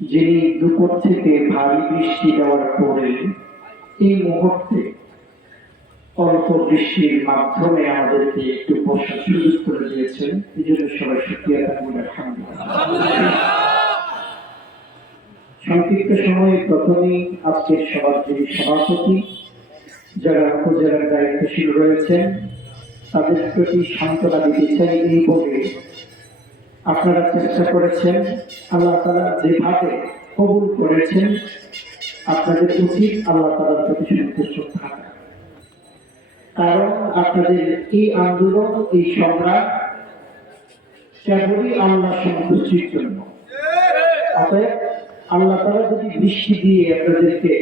যিনি দুপুর থেকে ভারী বৃষ্টি দেওয়ার পরে এই মুহূর্তে অল্প বৃষ্টির মাধ্যমে আমাদেরকে একটু বসার সুযোগ করে দিয়েছেন। এই জন্য সবাই শুকরিয়া আদায় করি, আলহামদুলিল্লাহ। সংক্ষিপ্ত সময়ে প্রথমেই আজকের সভার যিনি সভাপতি, যারা উপজেলার দায়িত্বশীল রয়েছেন, তাদের প্রতি সান্ত্বনা দিতে চাই এই বলে, আপনারা চেষ্টা করেছেন, আল্লাহ তাআলা যেভাবে কবুল করেছেন, আপনাদের উচিত আল্লাহ তাআলার প্রতি সন্তুষ্ট থাকা। কারণ আপনাদের এই আন্দোলন, এই সংগ্রাম কেবলই আল্লাহ সন্তুষ্টির জন্য। অতএব আল্লাহ তাআলা যদি বৃষ্টি দিয়ে আপনাদেরকে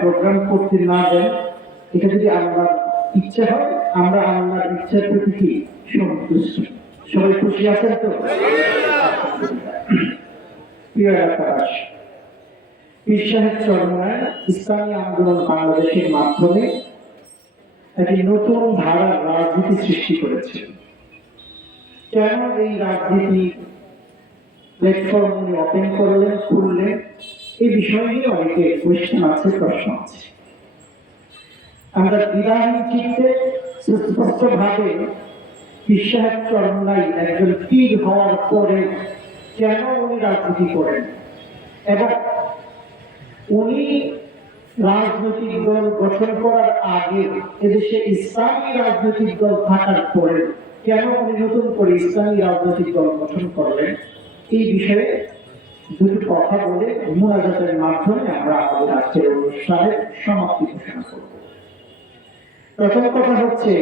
প্রোগ্রাম করতে না দেন, এটা যদি আল্লাহর ইচ্ছা হয়, আমরা আল্লাহর ইচ্ছার প্রতি কি সন্তুষ্ট। সবাই খুশি আছেন তো? প্রিয় এলাকাবাসী, পীর সাহেব চরমনায় ইসলামী আন্দোলন বাংলাদেশের মাধ্যমে একটি নতুন ধারার রাজনীতি সৃষ্টি করেছে। কেন এই রাজনীতি প্ল্যাটফর্ম উনি ওপেন করলেন, খুললেন, এই বিষয় নিয়ে অনেকে কোয়েশ্চেন আছে, প্রশ্ন আছে। আমরা দ্বিধাহীন চিত্তে সুস্পষ্টভাবে পীর সাহেব চরমনাই একজন পীর হওয়ার পরে কেন উনি রাজনীতি করেন এবং উনি রাজনৈতিক দল গঠন করার আগে এদেশে ইসলামী রাজনৈতিক দল থাকার পরে কেন উনি নতুন করে ইসলামী রাজনৈতিক দল গঠন করলেন, এই বিষয়ে দুটো কথা বলে মুনাজাতের মাধ্যমে আমরা আমাদের আজকের অনুষ্ঠানের সমাপ্তি ঘোষণা করব। প্রথম কথা হচ্ছে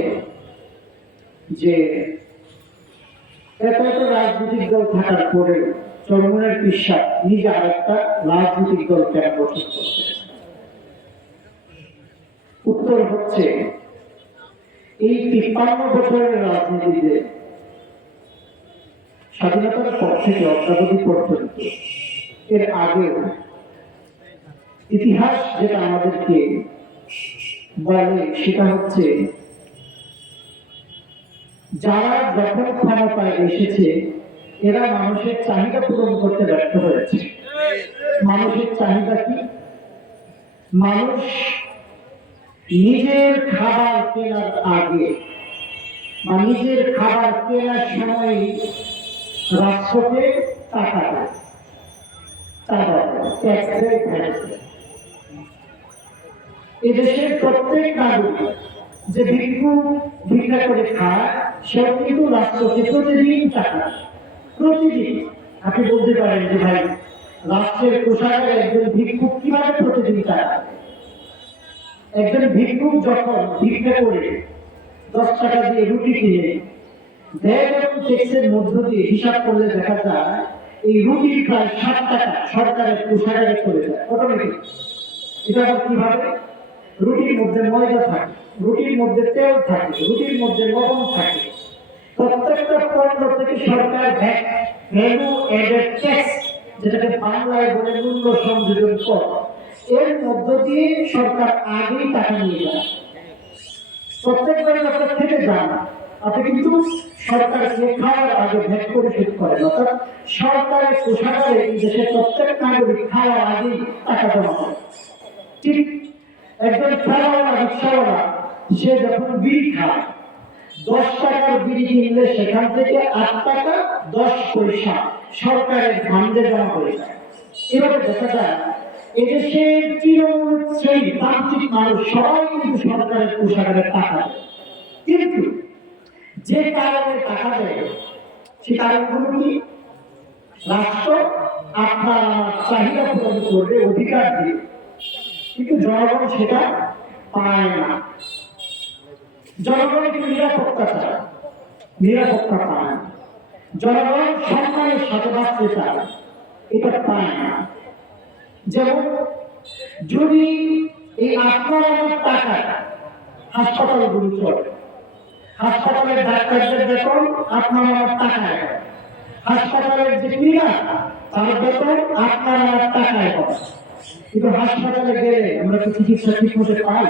যে এত এত রাজনৈতিক দল থাকার পরে চরমনার পীর সাহেব নিজে আরেকটা রাজনৈতিক দল কেন গঠন করতে? উত্তর হচ্ছে, এই 53 বছরের রাজনীতিতে স্বাধীনতার পর থেকে অদ্যাবধি পর্যন্ত, এর আগেও ইতিহাস যেটা আমাদেরকে বলে সেটা হচ্ছে, যারা যখন ক্ষমতায় এসেছে এরা মানুষের চাহিদা পূরণ করতে ব্যর্থ হয়েছে। মানুষের চাহিদা কি? মানুষ নিজের খাবার কেনার আগে বা নিজের খাবার কেনার সময় রাষ্ট্রকে টাকা দেয়, এদেশের প্রত্যেক নাগরিক যে ভিক্ষা করে খায়, সেও কিন্তু রাষ্ট্রকে প্রতিদিন টাকা, প্রতিদিন। আপনি বলতে পারেন যে ভাই, রাষ্ট্রের কোষাগারে একজন ভিক্ষুক কিভাবে প্রতিদিন টাকা? একজন ভিক্ষুক যখন ভিক্ষা করে 10 টাকা দিয়ে রুটি কিনে দেয় এবং ট্যাক্সের মধ্য দিয়ে হিসাব করলে দেখা যায় এই রুটির প্রায় 7 টাকা সরকারের কোষাগারে চলে যায় অটোমেটিক। এটা আবার কিভাবে? রুটির মধ্যে ময়দা থাকে, রুটির মধ্যে তেল থাকে, রুটির মধ্যে লবণ থাকে। প্রত্যেকটা পণ্য থেকে সরকার ভ্যালু এডেড ট্যাক্স, যেটাকে বাংলায় বলে মূল্য সংযোজন কর, এর মধ্য দিয়ে সরকার আগেই টাকা নিয়ে যায়। প্রত্যেকবার আপনার থেকে যান, আপনি কিন্তু সরকারকে খাওয়ার আগে ভ্যাট পরিশোধ করেন, অর্থাৎ সরকারের কোষাগারে দেশের প্রত্যেক নাগরিক খাওয়ার আগেই টাকা জমা করে। ঠিক একজন ঠেলাওয়ালা, রিক্সাওয়ালা, সে যখন বিড়ি খায়, 10 টাকার বিড়ি কিনলে সেখান থেকে 8 টাকা 10 পয়সা সরকারের ফান্ডে জমা করে যায়। এভাবে দেখা যায় এদেশের তৃণমূল শ্রেণী তান্ত্রিক মানুষ সবাই কিন্তু সরকারের কোষাগারে টাকা দেয়। কিন্তু যে কারণে টাকা দেয়, সে কারণগুলো কি? রাষ্ট্র আপনার আমার চাহিদা পূরণ করবে অধিকার দিয়ে, কিন্তু জনগণ সেটা পায় না। জনগণ কিন্তু নিরাপত্তা চায়, নিরাপত্তা পায় না। জনগণ সম্মানের সাথে বাঁচতে চায়, এটা পায় না। যেমন যদি এই আপনার আমার টাকা হাসপাতালগুলি চলে, হাসপাতালের ডাক্তারদের বেতন আপনার আমার টাকায়, হাসপাতালের যে ক্লিনার তার বেতন আপনার আমার টাকায় হয়। কিন্তু হাসপাতালে গেলে আমরা তো চিকিৎসা ঠিক মতো পাই?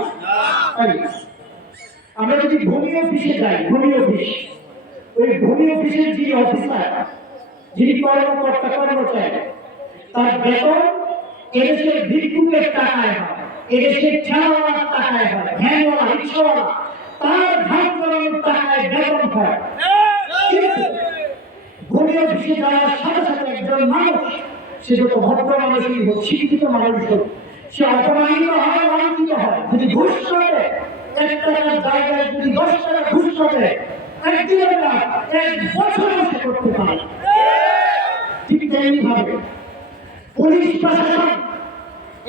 আমরা যদি ভূমি অফিসে যাই, ভূমি অফিস, ওই ভূমি অফিসের যিনি অফিসার, যিনি কর্মকর্তা কর্মচারী, তার বেতন এদেশের ভিক্ষুকের টাকায় হয়, এদেশের ঠেলাওয়ালার টাকায় হয়, ভ্যানওয়ালা রিক্সাওয়ালা তার ধান করানোর টাকায় বেতন হয়। কিন্তু ভূমি অফিসে যাওয়ার সাথে সাথে একজন মানুষ, সে যত ভদ্র মানুষই হোক, শিক্ষিত মানুষ হোক, সে অপমানিত হয়, লাঞ্ছিত হয়। যদি ঘুষ করে 1 টাকার জায়গায় যদি 10 টাকা ঘুষ করে, একদিনের কাজ 1 বছরও সে করতে পারে। ঠিক তেমনি ভাবে পুলিশ প্রশাসন,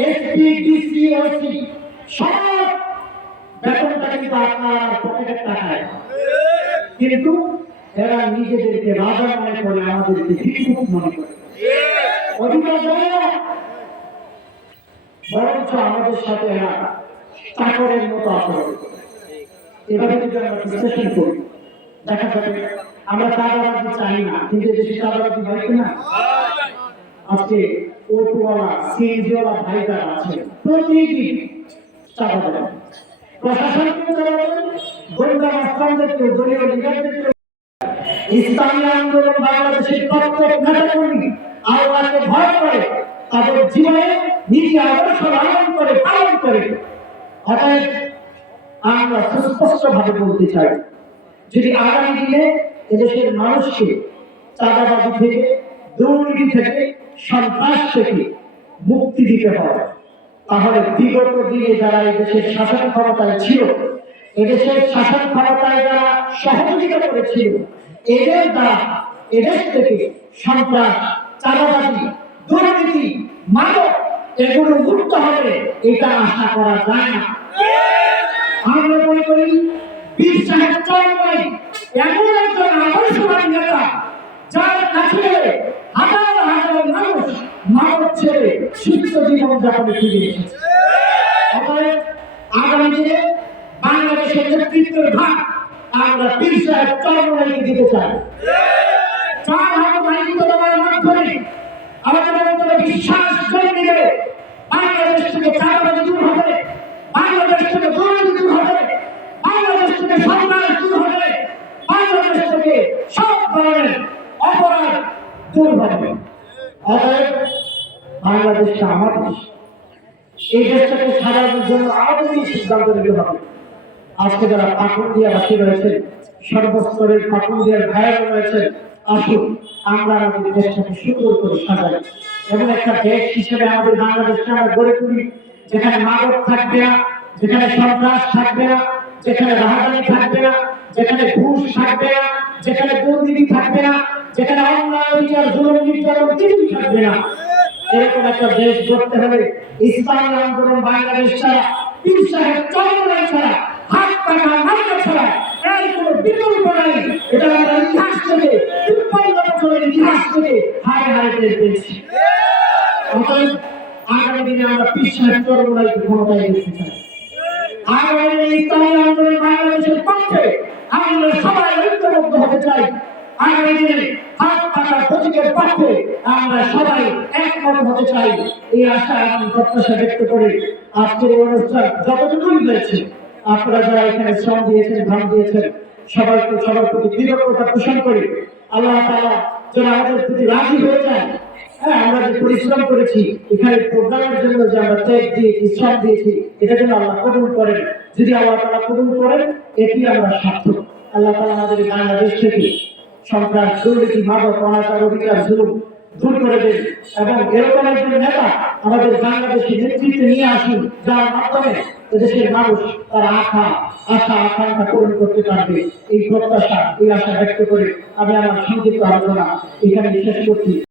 এসপি, ডিসি, ওসি সব বেতনটা কিন্তু আপনার পকেটের টাকায়, কিন্তু এরা নিজেদেরকে রাজা মনে করে, আমাদেরকে ভিক্ষুক মনে করে। অধিকার দেয় না, বরঞ্চ আমাদের সাথে এরা চাকরের মতো আচরণ করে। এভাবে যদি আমরা বিশ্লেষণ করি, দেখা যাবে আমরা চাঁদাবাজি চাই না, কিন্তু দেশে চাঁদাবাজি হয় কিনা? আজকে অটোওয়ালা, সিএনজিওয়ালা ভাইরা আছে, প্রতিদিন চাঁদা দেয়। প্রশাসনকে চালাবেন, গোয়েন্দা মাস্টারদেরকে, দলীয় লিডারদেরকে, ইসলামী আন্দোলন বাংলাদেশের প্রত্যেক নেতাকর্মী আল্লাহকে ভয় করে, তাদের জীবনে নীতি আদর্শ লালন করে, পালন করে। অতএব আমরা সুস্পষ্টভাবে বলতে চাই, যদি আগামী দিনে এদেশের মানুষকে চাঁদাবাজি থেকে, দুর্নীতি থেকে, সন্ত্রাস থেকে মুক্তি দিতে হয়, তাহলে বিগত দিনে যারা এদেশের শাসন ক্ষমতায় ছিল, এদেশের শাসন ক্ষমতায় যারা সহযোগিতা করেছিল, এদের দ্বারা এদেশ থেকে সন্ত্রাস, চাঁদাবাজি, দুর্নীতি, মাদক এগুলো মুক্ত হবে, এটা আশা করা যায় না। আমরা মনে করি বীর সাহেব চরমনাই এমন একজন আদর্শবাদী নেতা, যার কাছে হাজার হাজার মানুষ মাদক ছেড়ে সুস্থ জীবন যাপনে ফিরে এসেছে। অতএব আগামী দিনে বাংলাদেশের নেতৃত্বের ভাগ আমরা বীর সাহেব চরমনাইকে দিতে চাই। যার হাতে দায়িত্ব দেওয়ার মাধ্যমে আমাদের মধ্যে বিশ্বাস জন্মিবে, বাংলাদেশ থেকে চাঁদাবাজি দূর হবে, বাংলাদেশ থেকে দুর্নীতি দূর হবে, বাংলাদেশ থেকে সন্ত্রাস দূর হবে, বাংলাদেশ থেকে সব ধরনের অপরাধ দূর হবে। অতএব বাংলাদেশটা আমার দেশ, এই দেশটাকে সাজানোর জন্য আমাদেরই সিদ্ধান্ত নিতে হবে। আজকে যারা পাকুন্দিয়াবাসী রয়েছেন, সর্বস্তরের পাকুন্দিয়ার ভাইয়েরা রয়েছেন, আসুন আমরা আমাদের দেশটাকে সুন্দর করে সাজাই এবং একটা দেশ হিসেবে আমাদের বাংলাদেশকে আমরা গড়ে তুলি, যেখানে মাদক থাকবে না, যেখানে সন্ত্রাস থাকবে না, যেখানে রাহাজানি থাকবে না, যেখানে ঘুষ থাকবে না, যেখানে দুর্নীতি থাকবে না, যেখানে অন্যায় বিচার, জুলুম, নির্যাতন কিছুই থাকবে না। এরকম একটা দেশ গড়তে হলে ইসলামী আন্দোলন বাংলাদেশ ছাড়া, পীর সাহেব চরমনাই ছাড়া, হাত পাখা মার্কা ছাড়া এর কোনো বিকল্প নাই। এটা আমরা ইতিহাস থেকে, 53 বছরের ইতিহাস থেকে হারে হারে টের পেয়েছি। অতএব আগামী দিনে আমরা পীর সাহেব চরমনাইকে ক্ষমতায় দেখতে চাই। আগামী দিনে ইসলামী আন্দোলন বাংলাদেশের পক্ষে আমরা সবাই ঐক্যবদ্ধ হতে চাই। আগামী দিনে হাত পাখা প্রতীকের পক্ষে আমরা সবাই একমত হতে চাই। এই আশা এবং প্রত্যাশা ব্যক্ত করে আজকের এই অনুষ্ঠান যতটুকুই হয়েছে, আপনারা যারা এখানে শ্রম দিয়েছেন, ঘাম দিয়েছেন, সবাইকে সবার প্রতি কৃতজ্ঞতা পোষণ করে আল্লাহ তাআলা যেন আমাদের প্রতি রাজি হয়ে যায়। হ্যাঁ, আমরা যে পরিশ্রম করেছি এখানে প্রোগ্রামের জন্য, যে আমরা ত্যাগ দিয়েছি, শ্রম দিয়েছি, এটা যেন আল্লাহ কবুল করেন। যদি আল্লাহ তাআলা কবুল করেন, এটি আমরা সার্থক। আল্লাহ তাআলা আমাদের বাংলাদেশ থেকে সন্ত্রাস, দুর্নীতি, মাদক, অনাচার, অধিকার, জুলুম দূর করে দেন এবং এরকম একজন নেতা আমাদের বাংলাদেশের নেতৃত্বে নিয়ে আসুন, যার মাধ্যমে এদেশের মানুষ তার আশা আকাঙ্ক্ষা পূরণ করতে পারবে। এই প্রত্যাশা, এই আশা ব্যক্ত করে আমি আমার সংক্ষিপ্ত আলোচনা এখানে শেষ করছি।